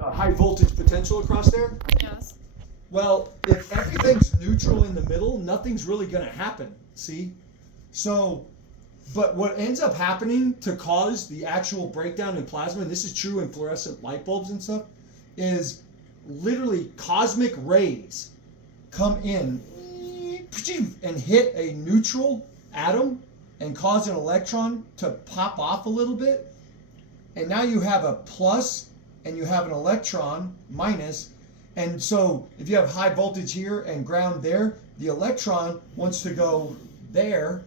a high voltage potential across there? Yes. Well, if everything's neutral in the middle, nothing's really going to happen. See? So, but what ends up happening to cause the actual breakdown in plasma, and this is true in fluorescent light bulbs and stuff, is literally cosmic rays come in and hit a neutral atom and cause an electron to pop off a little bit. And now you have a plus and you have an electron minus. And so if you have high voltage here and ground there, the electron wants to go there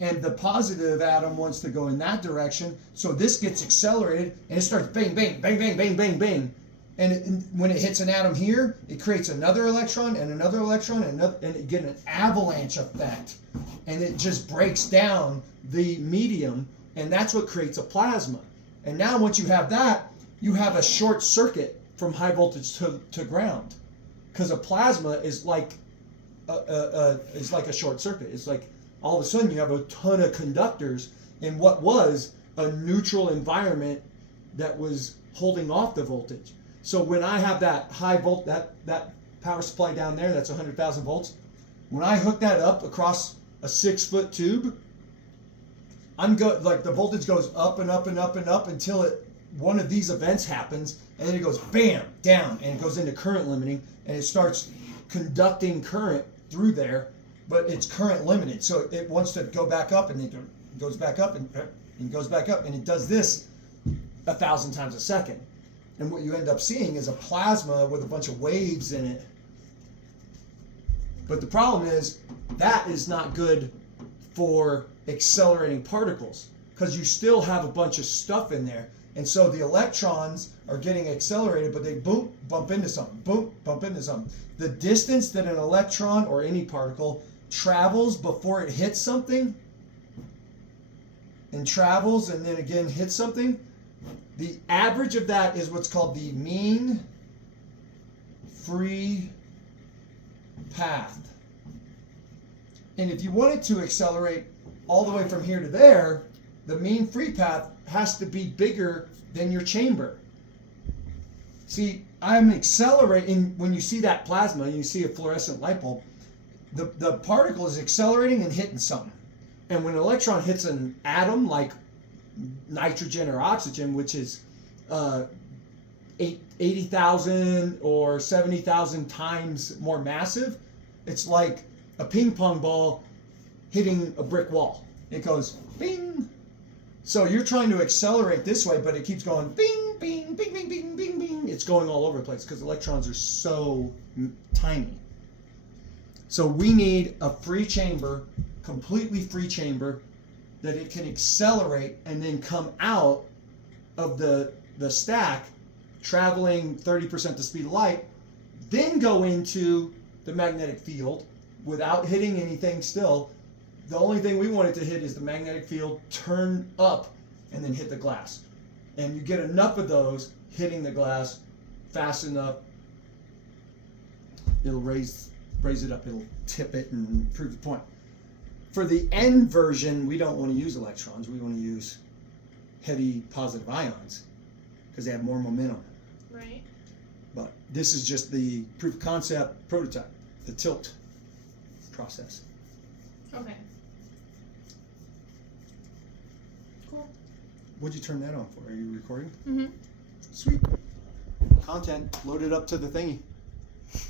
and the positive atom wants to go in that direction. So this gets accelerated and it starts bang, bang, bang, bang, bang, bang, bang. And when it hits an atom here, it creates another electron and another electron and it gets an avalanche effect. And it just breaks down the medium, and that's what creates a plasma. And now once you have that, you have a short circuit from high voltage to ground. Because a plasma is like a short circuit. It's like all of a sudden you have a ton of conductors in what was a neutral environment that was holding off the voltage. So when I have that high volt, that power supply down there, that's 100,000 volts. When I hook that up across a 6-foot tube, like the voltage goes up and up and up and up until one of these events happens, and then it goes bam, down, and it goes into current limiting, and it starts conducting current through there, but it's current limited. So it wants to go back up, and it goes back up, and goes back up, and it does this 1,000 times a second. And what you end up seeing is a plasma with a bunch of waves in it. But the problem is that is not good for accelerating particles because you still have a bunch of stuff in there. And so the electrons are getting accelerated, but they boom, bump into something, boom, bump into something. The distance that an electron or any particle travels before it hits something and travels and then again hits something, the average of that is what's called the mean free path. And if you wanted to accelerate all the way from here to there, the mean free path has to be bigger than your chamber. See, I'm accelerating. When you see that plasma and you see a fluorescent light bulb, the particle is accelerating and hitting something. And when an electron hits an atom like nitrogen or oxygen, which is 80,000 or 70,000 times more massive, it's like a ping pong ball hitting a brick wall. It goes bing. So you're trying to accelerate this way, but it keeps going bing, bing, bing, bing, bing, bing, bing. It's going all over the place because electrons are so tiny. So we need a free chamber, completely free chamber, that it can accelerate and then come out of the stack, traveling 30% the speed of light, then go into the magnetic field without hitting anything still. The only thing we want it to hit is the magnetic field, turn up, and then hit the glass. And you get enough of those hitting the glass fast enough, it'll raise it up, it'll tip it and prove the point. For the end version, we don't want to use electrons. We want to use heavy positive ions because they have more momentum. Right. But this is just the proof of concept prototype, the tilt process. Okay. Cool. What'd you turn that on for? Are you recording? Mm-hmm. Sweet. Content loaded up to the thingy.